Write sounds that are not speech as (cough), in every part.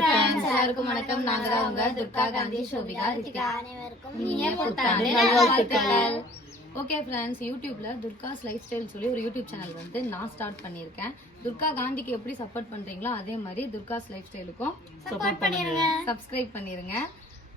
எல்லாருக்கும் வணக்கம். நாங்க தான் உங்க துர்கா காந்தி இனிய புத்தாண்டு நல்வாழ்த்துக்கள். ஓகே ஃப்ரெண்ட்ஸ் யூடியூப்ல துர்காஸ் லைஃப் ஸ்டைல் சொல்லி ஒரு யூடியூப் சேனல் வந்து நான் ஸ்டார்ட் பண்ணியிருக்கேன். துர்கா காந்திக்கு எப்படி சப்போர்ட் பண்றீங்களோ அதே மாதிரி துர்காஸ் லைஃப் ஸ்டைலுக்கும் சப்போர்ட் பண்ணிருங்க. சப்ஸ்கிரைப் பண்ணிருங்க.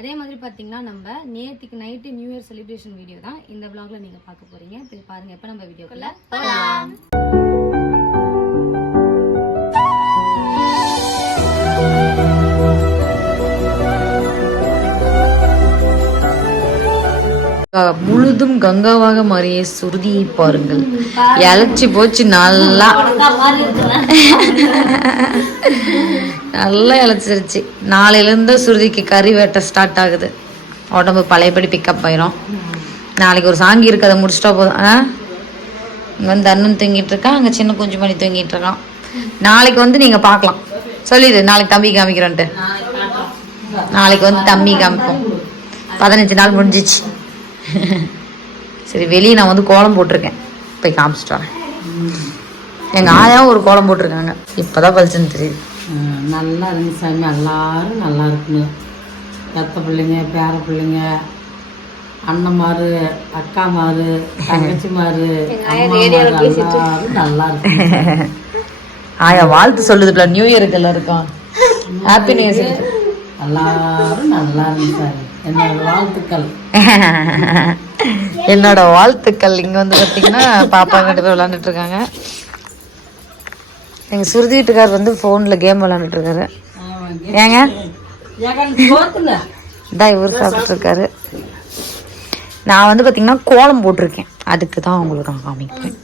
அதே மாதிரி பார்த்தீங்கன்னா நம்ம நேற்றுக்கு night new year celebration video தான் இந்த vlogல நீங்க பார்க்க போறீங்க. போய் பாருங்க எப்போ நம்ம வீடியோக்குள்ள போகலாம் முழுதும் கங்காவாக மாறிய சுருதியை பாருங்கள். இழைச்சி போச்சு நல்லா. நல்லா இழைச்சிருச்சு நாளையிலேருந்து சுருதிக்கு கறி வெட்ட ஸ்டார்ட் ஆகுது. உடம்பு பழையபடி பிக்கப் ஆயிரும். நாளைக்கு ஒரு சாங்கி இருக்கு அதை முடிச்சிட்டா போதும். ஆ? இங்கே வந்து அண்ணன் தூங்கிட்டு இருக்கான் அங்கே சின்ன குஞ்சு மணி தூங்கிட்டு இருக்கான். நாளைக்கு வந்து நீங்கள் பார்க்கலாம். சொல்லிடு நாளைக்கு தம்பி காமிக்கிறோன்ட்டு. நாளைக்கு வந்து தம்பி காமிப்போம். பதினஞ்சு நாள் முடிஞ்சிச்சு. (laughs) சரி வெளியே நான் வந்து கோலம் போட்டிருக்கேன். போய் காமிச்சிட்டு வரேன். எங்கள் ஆயாவும் ஒரு கோலம் போட்டிருக்காங்க. இப்போதான் பளிச்சுன்னு தெரியுது. நல்லா இருங்க சாமி. எல்லாரும் நல்லா இருக்கணும் பெத்த பிள்ளைங்க பேர பிள்ளைங்க அண்ணன்மாரு அக்காமாரு தங்கச்சிமாரு (laughs) எல்லாரும் நல்லா இருக்கணும் ஆயா வாழ்த்து சொல்லுதுல நியூ இயருக்கு எல்லாருக்கும். ஹாப்பி நியூ இயர் எல்லாரும் நல்லா சாமி. என்னோட வாழ்த்துக்கள். (laughs) என்னோட வாழ்த்துக்கள். இங்க வந்து பார்த்தீங்கன்னா பாப்பா கிட்ட போய் விளாண்டுட்டு இருக்காங்க. எங்க சுருதி வீட்டுக்கார் வந்து ஃபோனில் கேம் விளாண்டுட்டு இருக்காரு. ஏங்க? இதான் இவர் சாப்பிட்டு இருக்காரு. நான் வந்து பார்த்தீங்கன்னா கோலம் போட்டிருக்கேன். அதுக்கு தான் உங்களுக்கு நான் காமிக்கிறேன்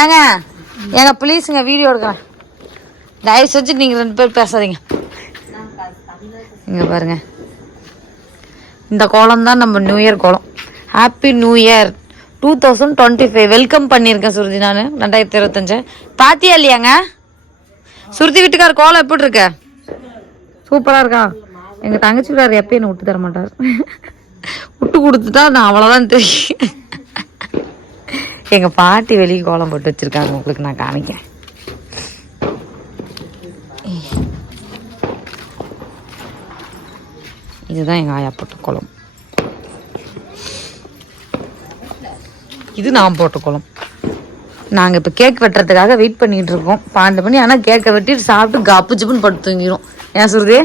ஏங்க ஏங்க ப்ளீஸுங்க வீடியோ எடுக்கிறேன். தயவு செஞ்சு நீங்கள் ரெண்டு பேர் பேசாதீங்க. இங்கே பாருங்க. இந்த கோலம் தான் நம்ம நியூ இயர் கோலம். Happy new year two thousand twenty five welcome பண்ணியிருக்கேன் சுருதி நான். ரெண்டாயிரத்தி இருபத்தஞ்சு. பாத்தியா இல்லையாங்க? சுருதி வீட்டுக்கார் கோலம் எப்படி இருக்க? சூப்பராக இருக்கா? எங்கள் தங்கச்சி வீட்டார் எப்பயும் என்னை விட்டு தர மாட்டார். விட்டு கொடுத்துட்டா நான் அவ்வளோதான் தெரியும். எங்கள் பாட்டி வெளியே கோலம் போட்டு வச்சுருக்காங்க. உங்களுக்கு நான் காமிக்கிறேன். இதுதான் எங்கள் ஆயா போட்ட குளம். இது நான் போட்ட குளம். நாங்கள் இப்போ கேக் வெட்டுறதுக்காக வெயிட் பண்ணிட்டு இருக்கோம். பன்னெண்டு மணி ஆனால் கேக்கை வெட்டிட்டு சாப்பிட்டு கப்பு ஜிப்புன்னு படுத்து தூங்கிடும் ஏன் சொல்றே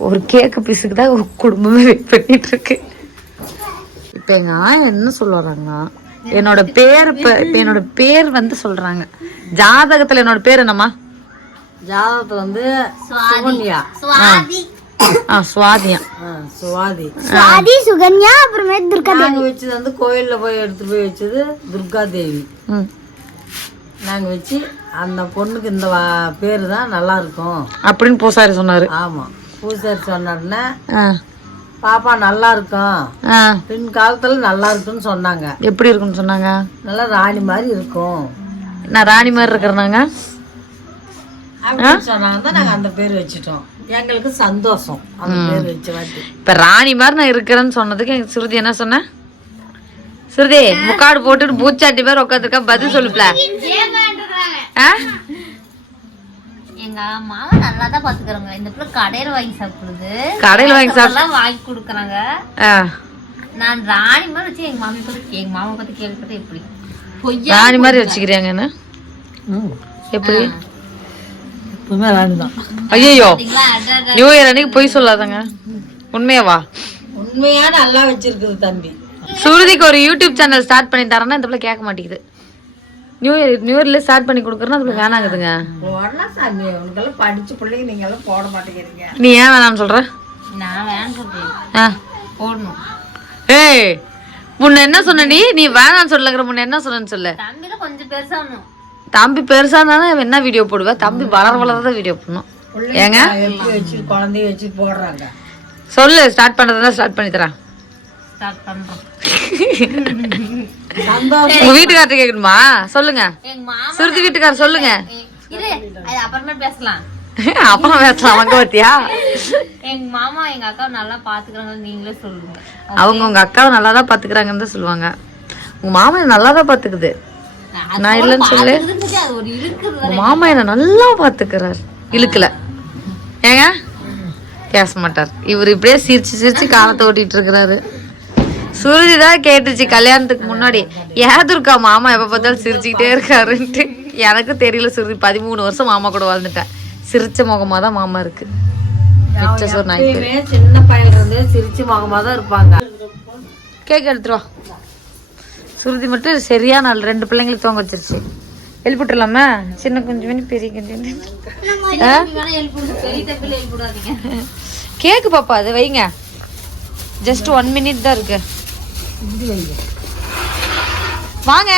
ஒரு கேக்கு பீஸுக்கு தான் ஒரு குடும்பமே வெயிட் பண்ணிட்டு இருக்கு. இப்போ எங்கள் ஆயா என்ன சொல்ல வர்றாங்கன்னா என்னோட பேர் இப்போ இப்போ என்னோட பேர் வந்து சொல்றாங்க. ஜாதகத்தில் என்னோட பேர் என்னம்மா? ஜாதகத்தை வந்து ஆ. சுவாதியா ஆ, சுவாதி. சுவாதி சுகன்யா அப்புறமே துர்கா நாங்க வச்சது வந்து கோயில்ல போய் எடுத்து போய் வச்சது துர்கா தேவி ம். நாங்க வச்சு அந்த பொண்ணுக்கு இந்த வா- பேரு தான் நல்லா இருக்கும் அப்படின்னு பூசாரி சொன்னாரு. ஆமா. பூசாரி சொன்ன உடனே ஆ. பாப்பா நல்லா இருக்கும் பின் காலத்துல நல்லா இருக்கும்னு சொன்னாங்க. எப்படி இருக்குன்னு சொன்னாங்க? நல்லா ராணி மாதிரி இருக்கும். நான் ராணி மாதிரி இருக்கிறனாங்க? அப்படின்னு சொன்னாங்க தான் நாங்க அந்த பேர் வச்சுட்டோம். எங்களுக்கு சந்தோஷம். அந்த பேர் வச்ச வாட்டி. இப்ப ராணி மாதிரி நான் இருக்கிறேன்னு சொன்னதுக்கு எங்க சுருதி என்ன சொன்ன? சுருதி முக்காடு போட்டுட்டு பூச்சாட்டி பேர் உட்காந்துருக்கா பதில் சொல்லுப்ல. ஆ? எங்க மாமா நல்லா தான் பாத்துக்கறாங்க. இந்த பிள்ளை கடையில வாங்கி சாப்பிடுது. கடையில வாங்கி சாப்பிட்டு எல்லாம் வாங்கி கொடுக்கறாங்க. ஆ. நான் ராணி மாதிரி வச்சு எங்க மாமி பத்தி எங்க மாமா பத்தி கேள்விப்பட்ட எப்படி? ராணி மாதிரி வச்சுக்கிறியாங்கன்னு எப்படி? எப்பவுமே ராணி தான் ஐயோ. நியூ இயர் அன்னைக்கு போய் சொல்லாதங்க. உண்மையாவா? உண்மையா நல்லா வச்சிருக்குது தம்பி. சுருதிக்கு ஒரு யூடியூப் சேனல் ஸ்டார்ட் பண்ணி தரேன்னா இந்த பிள்ளை கேட்க மாட்டேங்குது. நியூ இயர் நியூ இயர்ல ஸ்டார்ட் பண்ணி கொடுக்குறேன்னா அது பிள்ளை வேணாங்குதுங்க. போடலாம் சாமி உனக்கெல்லாம் படிச்ச பிள்ளைங்க நீங்க எல்லாம் போட மாட்டேங்கிறீங்க. நீ ஏன் வேணாம்னு சொல்ற? நான் வேணாம் சொல்றேன். ஆ. போடணும். ஏய் முன்ன என்ன சொன்ன நீ நீ வேணாம்னு சொல்லங்கிற முன்ன என்ன சொன்னேன்னு சொல்லு. தம்பில கொஞ்சம் பெருசாகணும் தம்பி பெருசா இருந்தாலும் என்ன வீடியோ போடுவா? தம்பி வளர வளர தான் வீடியோ போடணும் ஏங்க? வச்சு குழந்தைய வச்சு போடுறாங்க? சொல்லு ஸ்டார்ட் பண்றதா ஸ்டார்ட் பண்ணி தரேன். (laughs) உங்க வீட்டுக்காரர்ட்ட கேட்கணுமா? சொல்லுங்க. சுருதி வீட்டுக்காரர் சொல்லுங்க. அப்புறமே பேசலாம். (laughs) அப்புறம் பேசலாம் அவங்க பத்தியா? எங்க மாமா எங்க அக்கா நல்லா பாத்துக்கிறாங்க நீங்களே சொல்லுங்க. அவங்க உங்க அக்காவை நல்லா தான் பாத்துக்கிறாங்கன்னு தான் சொல்லுவாங்க. உங்க மாமா நல்லா தான் பாத்துக்குது. நான் இல்லைன்னு சொல்லு. இருந்துச்சு அது ஒரு இருக்குது உங்க மாமா என்ன நல்லா பாத்துக்கிறார் இழுக்கல. ஏங்க? பேச மாட்டார். இவர் இப்படியே சிரிச்சு சிரிச்சு காலத்தை ஓட்டிட்டு இருக்கிறாரு. சுருதி தான் கேட்டுச்சு கல்யாணத்துக்கு முன்னாடி. ஏன் துர்கா மாமா எப்ப பார்த்தாலும் சிரிச்சுக்கிட்டே இருக்காருன்ட்டு. எனக்கு தெரியல சுருதி. பதிமூணு வருஷம் மாமா கூட வாழ்ந்துட்டேன். சிரிச்ச முகமா தான் மாமா இருக்கு. சின்ன இருந்து சிரிச்சு முகமா தான் இருப்பாங்க. கேக் எடுத்துட்டு வா. சுருதி மட்டும் சரியா நாள் ரெண்டு பிள்ளைங்களுக்கு தூங்க வச்சிருச்சு. எழுப்பிட்டுலாமா சின்ன கொஞ்சம் வேணும் பெரிய கொஞ்சம் கேக்கு பாப்பா அது வைங்க. ஜஸ்ட் ஒன் மினிட் தான் இருக்கு. வாங்க.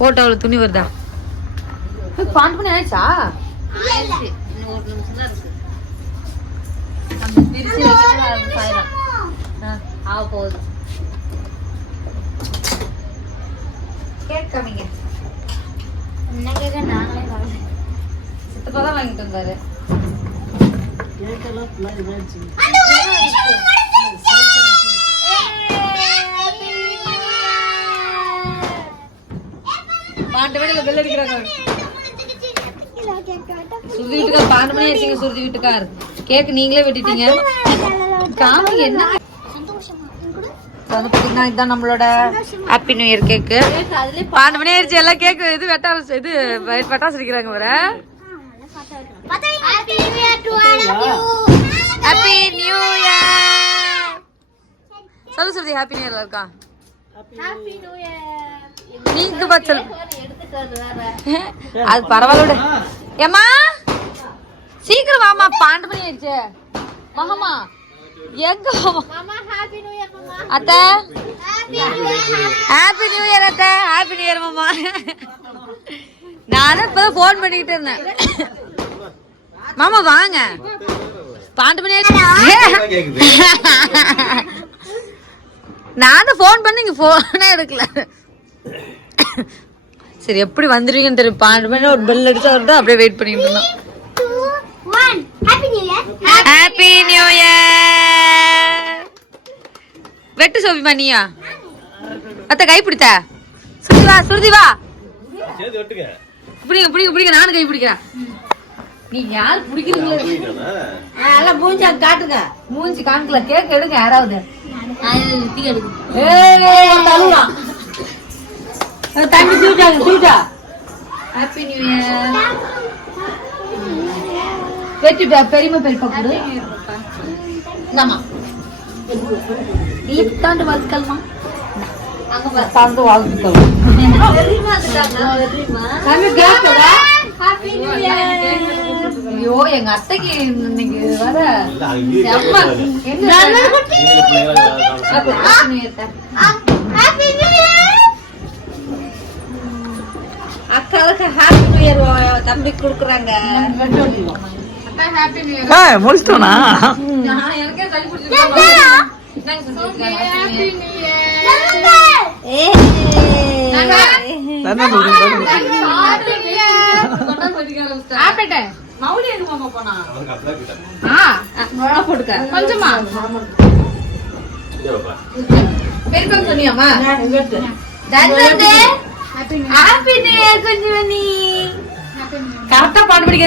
போட்டோவில் துணி வருதா? பாண்ட் பண்ணி ஆயிடுச்சா ஒரு நிமிஷம் தான் இருக்கு. ஆக போகுது. கேக் காமிங்க என்ன கேட்க நாங்களே வரல சித்தப்பா தான் வாங்கிட்டு வந்தாரு. பாண்டு மணியில பெல் அடிக்கிறாங்க சுருதி வீட்டுக்கார் பன்னெண்டு மணி ஆயிடுச்சுங்க சுருதி வீட்டுக்கார். கேக் நீங்களே வெட்டிட்டீங்க. காமிங்க என்ன வந்து பாத்தீங்கன்னா இதுதான் நம்மளோட ஹாப்பி நியூ இயர் கேக்கு அதுல பன்னெண்டு மணி ஆயிடுச்சு எல்லாம் கேக்கு இது வெட்டா இது பட்டாசு அடிக்கிறாங்க வர ஹாப்பி நியூ இயர் சொல்லு ஹாப்பி நியூ இயர்ல இருக்கா? நீங்க பார்த்து சொல்லு. எடுத்துட்டு வர வேற. அது பரவாயில்ல. விடு ஏம்மா? சீக்கிரம் வாமா பன்னெண்டு மணி ஆயிடுச்சு மகமா எங்க? அத்தை? ஹாப்பி நியூ இயர் அத்தை. ஹாப்பி நியூ இயர் மாமா. நானும் இப்போ ஃபோன் பண்ணிக்கிட்டு இருந்தேன். மாமா வாங்க. பன்னெண்டு மணி நான் ஃபோன் பண்ணி இங்கே ஃபோனே எடுக்கல. சரி எப்படி வந்துருவீங்கன்னு தெரியும் பன்னெண்டு மணி ஒரு பெல் அடிச்சா அப்படியே வெயிட் பண்ணிட்டு இருந்தோம். ஹாப்பி நியூ இயர் வெட்டு சோபிமா நீயா? அத்தை கை பிடித்த? சுருதி வா சுருதி வா. பிடிங்க பிடிங்க பிடிங்க. நானும் கை பிடிக்கிறேன். நீ யார் பிடிக்கிறீங்களோ? நல்லா மூஞ்சா காட்டுங்க. மூஞ்சி காமிக்கல கேக் எடுங்க யாராவது. தம்பி தூட்டாங்க தூட்டா ஹாப்பி நியூ இயர் வெற்றி பெ- பெரியம்மா பெரியப்பா கொடு இந்தாம்மா. இத்தாண்டு வாழ்க்கல்மா அங்க பாரு சார்ந்து வாழ்த்துக்கள். வெற்றிமா வந்துட்டாங்க வெற்றிமா தம்பி கேக்குதா? ஹாப்பி நியூ இயர் ஐயோ எங்க அத்தைக்கு இன்னைக்கு வர. அக்காவுக்கு ஹாப்பி நியூ இயர் தம்பி கொடுக்குறாங்க. முடிச்சிட்டோனா கொஞ்சமா சொன்னியாமா ஹாப்பி நியூ இயர் கொஞ்சம் கரெக்டா பாட்டு படிக்க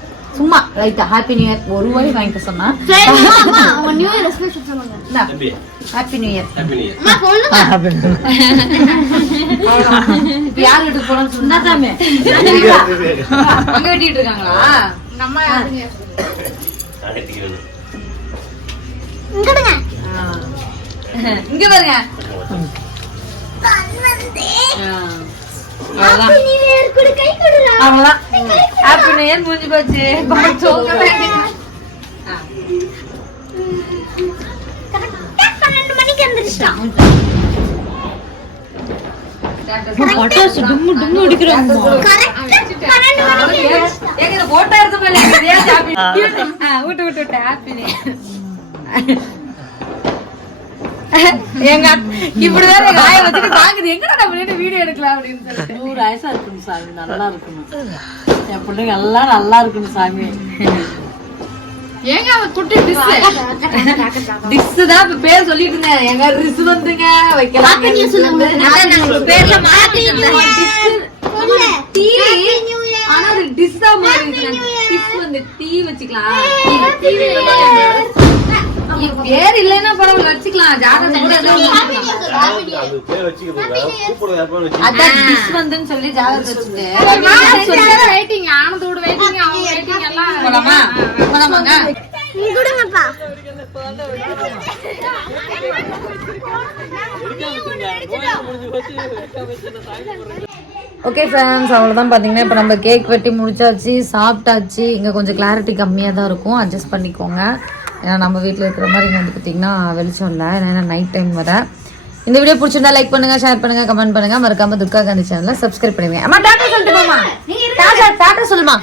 சும்மா ரைட்டா ஹாப்பி நியூ இயர் ஒரு வாரி வாங்கிக்க சொன்னா. அவங்க நியூ இயர் ஸ்பெஷல் சொல்லுங்க. தம்பி. Happy new year happy new year. இப்ப யார் வீட்டுக்கு போறோம்னு சொன்னா? தாமே அங்க வெட்டிட்டு இருக்காங்களா? நம்ம இங்க பாருங்க. அவ்வளவுதான் அவ்வளவுதான். ஹாப்பி இயர் முடிஞ்சு போச்சு. 12 மணிக்கு எந்திரிச்சிட்டான் பட்டாசு டும்மு டும்மு அடிக்கிறாங்க. போட்டோ எடுத்து விட்டு விட்டு விட்டு. ஹாப்பி எங்க இப்படி வேற எங்க ஆய வச்சுட்டு தாங்குது. எங்கடா நம்ம வீடியோ எடுக்கலாம் அப்படின்னு சொல்லிட்டு. நூறு ஆயுசா இருக்கணும் சாமி. நல்லா இருக்கணும் என் பிள்ளைங்க எல்லாம் நல்லா இருக்கணும் சாமி. டிஸ் தான் இப்ப பேர் சொல்லிட்டு இருந்தேன். எங்க ரிஸ் வந்துங்க. வைக்கலாம். பேர்ல டீ ஆனா அது டிஸ் தான் மாதிரி டிஸ் வந்து டீ வச்சுக்கலாம். பேர் இல்லைன்னா பரவாயில்ல வச்சுக்கலாம். ஜாதகம் கூட சொல்லி ஜாதகம் வச்சுட்டு. போலாமா? போலாமாங்க? ஓகே ஃப்ரெண்ட்ஸ் அவ்வளோதான் பார்த்தீங்கன்னா இப்போ நம்ம கேக் வெட்டி முடிச்சாச்சு சாப்பிட்டாச்சு. இங்கே கொஞ்சம் கிளாரிட்டி கம்மியாக தான் இருக்கும். அட்ஜஸ்ட் பண்ணிக்கோங்க. ஏன்னா நம்ம வீட்டில் இருக்கிற மாதிரி இங்கே வந்து பார்த்தீங்கன்னா வெளிச்சம் இல்லை. ஏன்னா நைட் டைம் வர இந்த வீடியோ பிடிச்சிருந்தா லைக் பண்ணுங்க ஷேர் பண்ணுங்க கமெண்ட் பண்ணுங்க. மறக்காம துர்கா காந்தி சேனலை சப்ஸ்கிரைப் பண்ணுங்க அம்மா டாட்டா சொல்லிட்டு மாமா டாட்டா டாட்டா சொல்லுமா.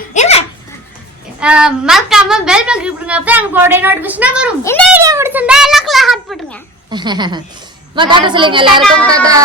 மறக்காம பெல் பட்டன் கிளிக் பண்ணுங்க அப்பதான் எனக்கு போட நோட்டிபிகேஷன் வரும். இந்த வீடியோ பிடிச்சிருந்தா எல்லாருக்கும் ஹார்ட் போட்டுங்க (laughs) அம்மா டாட்டா சொல்லுங்க. எல்லாருக்கும் டாட்டா